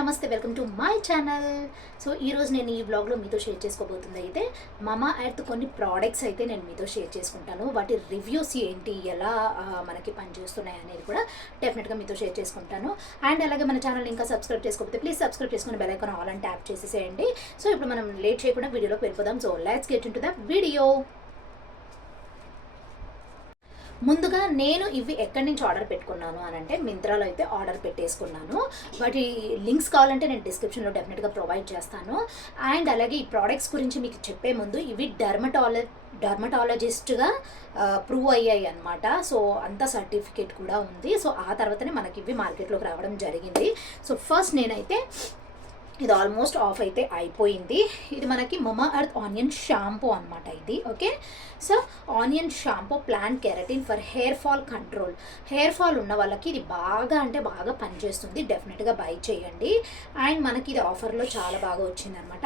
నమస్తే welcome to my channel. So ఈరోజు నేను ఈ బ్లాగ్లో మీతో షేర్ చేసుకోబోతుంది అయితే మమా ఎర్త్ కొన్ని ప్రోడక్ట్స్ అయితే నేను మీతో షేర్ చేసుకుంటాను. వాటి రివ్యూస్ ఏంటి ఎలా మనకి పనిచేస్తున్నాయి అనేది కూడా డెఫినెట్గా మీతో షేర్ చేసుకుంటాను. అండ్ అలాగే మన ఛానల్ ఇంకా సబ్స్క్రైబ్ చేసుకోకపోతే ప్లీజ్ సబ్స్క్రైబ్ చేసుకుని బెల్ ఆల్ అని ట్యాప్ చేసేసేయండి. సో ఇప్పుడు మనం లేట్ చేయకుండా వీడియోలోకి వెళ్ళిపోదాం. So let's get into the video. ముందుగా నేను ఇవి ఎక్కడి నుంచి ఆర్డర్ పెట్టుకున్నాను అని అంటే మింత్రాలో అయితే ఆర్డర్ పెట్టేసుకున్నాను. వాటి లింక్స్ కావాలంటే నేను డిస్క్రిప్షన్లో డెఫినెట్గా ప్రొవైడ్ చేస్తాను. అండ్ అలాగే ఈ ప్రోడక్ట్స్ గురించి మీకు చెప్పే ముందు ఇవి డర్మటాల డర్మటాలజిస్ట్గా ప్రూవ్ అయ్యాయి అనమాట సో అంత సర్టిఫికేట్ కూడా ఉంది. సో ఆ తర్వాతనే మనకి ఇవి మార్కెట్లోకి రావడం జరిగింది. సో ఫస్ట్ నేనైతే ఇది ఆల్మోస్ట్ ఆఫ్ అయితే అయిపోయింది. ఇది మనకి మమా అర్త్ ఆనియన్ షాంపూ అనమాట ఇది. Okay so onion shampoo plant keratin for hair fall control hair fall ఉన్న వాళ్ళకి ఇది బాగా అంటే బాగా పనిచేస్తుంది. డెఫినెట్గా బై చేయండి. అండ్ మనకి ఇది ఆఫర్లో చాలా బాగా వచ్చిందనమాట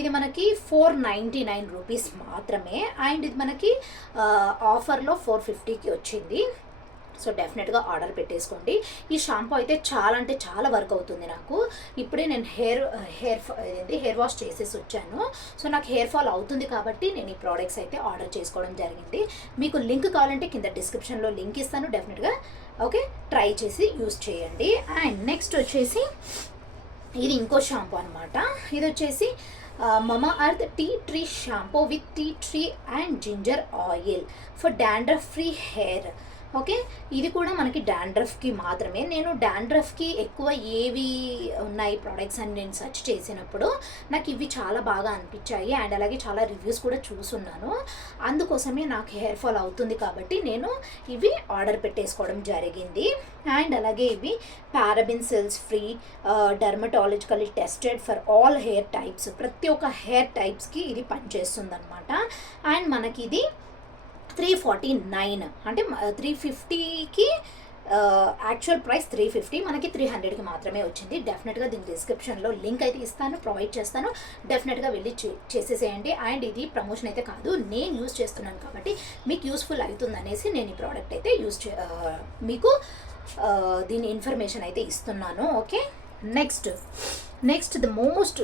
ఇది మనకి ఫోర్ నైంటీ నైన్ రూపీస్ మాత్రమే. అండ్ ఇది మనకి ఆఫర్లో ఫోర్ ఫిఫ్టీకి వచ్చింది. సో డెఫినెట్గా ఆర్డర్ పెట్టేసుకోండి. ఈ షాంపూ అయితే చాలా అంటే చాలా వర్క్ అవుతుంది నాకు. ఇప్పుడే నేను హెయిర్ హెయిర్ ఏంటి హెయిర్ వాష్ చేసేసి వచ్చాను. సో నాకు హెయిర్ ఫాల్ అవుతుంది కాబట్టి నేను ఈ ప్రోడక్ట్స్ అయితే ఆర్డర్ చేసుకోవడం జరిగింది. మీకు లింక్ కావాలంటే కింద డిస్క్రిప్షన్లో లింక్ ఇస్తాను. డెఫినెట్గా ఓకే ట్రై చేసి యూస్ చేయండి. అండ్ నెక్స్ట్ వచ్చేసి ఇది ఇంకో షాంపూ అనమాట ఇది వచ్చేసి Mamaearth tea tree shampoo with tea tree and ginger oil for dandruff free hair. Okay? ఇది కూడా మనకి డాండ్రఫ్కి మాత్రమే. నేను డాండ్రఫ్కి ఎక్కువ ఏవి ఉన్నాయి ప్రోడక్ట్స్ అని నేను సెర్చ్ చేసినప్పుడు నాకు ఇవి చాలా బాగా అనిపించాయి. అండ్ అలాగే చాలా రివ్యూస్ కూడా చూసున్నాను. అందుకోసమే నాకు హెయిర్ ఫాల్ అవుతుంది కాబట్టి నేను ఇవి ఆర్డర్ పెట్టేసుకోవడం జరిగింది. అండ్ అలాగే ఇవి paraben cells free dermatologically tested for all hair types. ప్రతి ఒక్క హెయిర్ టైప్స్కి ఇది పనిచేస్తుంది అనమాట అండ్ మనకి ఇది త్రీ ఫార్టీ నైన్. అంటే త్రీ ఫిఫ్టీకి యాక్చువల్ ప్రైస్ త్రీ ఫిఫ్టీ మనకి త్రీ హండ్రెడ్కి మాత్రమే వచ్చింది. డెఫినెట్గా దీని డిస్క్రిప్షన్లో లింక్ అయితే ఇస్తాను ప్రొవైడ్ చేస్తాను. డెఫినెట్గా వెళ్ళి చే- చేసేసేయండి. అండ్ ఇది ప్రమోషన్ అయితే కాదు నేను యూస్ చేస్తున్నాను కాబట్టి మీకు యూస్ఫుల్ అవుతుంది అనేసి నేను ఈ ప్రోడక్ట్ అయితే యూస్ చే మీకు దీని ఇన్ఫర్మేషన్ అయితే ఇస్తున్నాను. Okay next next the most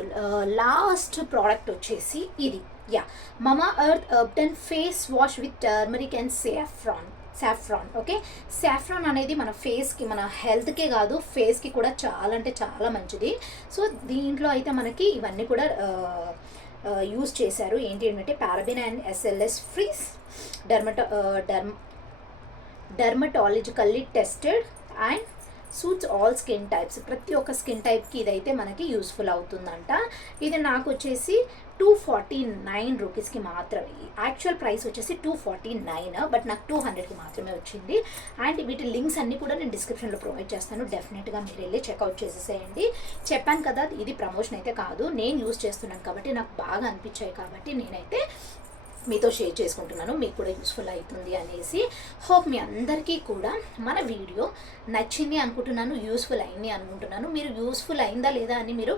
last product వచ్చేసి ఇది. Yeah Mamaearth urban face wash with turmeric and saffron saffron okay saffron అనేది మన ఫేస్కి మన హెల్త్కే కాదు ఫేస్కి కూడా చాలా అంటే చాలా మంచిది. సో దీంట్లో అయితే మనకి ఇవన్నీ కూడా uh, uh, యూస్ చేశారు. ఏంటి ఏంటంటే paraben and SLS frees dermato derma dermatologically tested and suits all skin types ప్రతి ఒక్క స్కిన్ టైప్కి ఇదైతే మనకి యూస్ఫుల్ అవుతుందంట. ఇది నాకు వచ్చేసి టూ ఫార్టీ నైన్ రూపీస్కి మాత్రమే. యాక్చువల్ ప్రైస్ వచ్చేసి టూ ఫార్టీ నైన్ బట్ నాకు టూ హండ్రెడ్కి మాత్రమే వచ్చింది. అండ్ వీటి లింక్స్ అన్నీ కూడా నేను డిస్క్రిప్షన్లో ప్రొవైడ్ చేస్తాను. డెఫినెట్గా మీరు వెళ్ళి చెక్అవుట్ చేసేసేయండి. చెప్పాను కదా ఇది ప్రమోషన్ అయితే కాదు. నేను యూస్ చేస్తున్నాను కాబట్టి నాకు బాగా అనిపించాయి కాబట్టి నేనైతే మీతో షేర్ చేసుకుంటున్నాను. మీకు కూడా యూస్ఫుల్ అవుతుంది అనేసి హోప్ మీ అందరికీ కూడా మన వీడియో నచ్చింది అనుకుంటున్నాను యూస్ఫుల్ అయింది అనుకుంటున్నాను. మీరు యూస్ఫుల్ అయిందా లేదా అని మీరు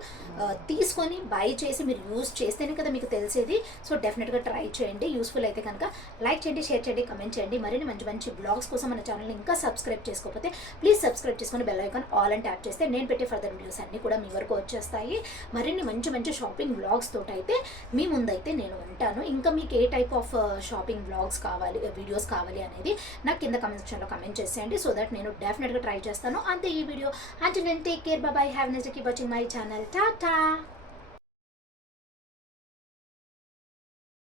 తీసుకొని బై చేసి మీరు యూస్ చేస్తేనే కదా మీకు తెలిసేది. సో డెఫినెట్గా ట్రై చేయండి. యూస్ఫుల్ అయితే కనుక లైక్ చేయండి షేర్ చేయండి కమెంట్ చేయండి. మరిన్ని మంచి మంచి బ్లాగ్స్ కోసం మన ఛానల్ని ఇంకా సబ్స్క్రైబ్ చేసుకోకపోతే ప్లీజ్ సబ్స్క్రైబ్ చేసుకొని బెల్ ఐకాన్ ఆల్ అని ట్యాప్ చేస్తే నేను పెట్టే ఫర్దర్ వీడియోస్ అన్నీ కూడా మీ వరకు వచ్చేస్తాయి. మరిన్ని మంచి మంచి షాపింగ్ బ్లాగ్స్ తోటి అయితే మీ ముందైతే నేను ఉంటాను. ఇంకా మీకు ఏ టైప్ ఆఫ్ షాపింగ్ బ్లాగ్స్ కావాలి uh, వీడియోస్ కావాలి అనేది నాకు కింద కమెంట్ సెక్షన్లో కమెంట్ చేసేయండి. సో దట్ నేను డెఫినెట్గా ట్రై చేస్తాను. అంతే ఈ వీడియో అంటే నేను take care bye have nice keep watching my channel tata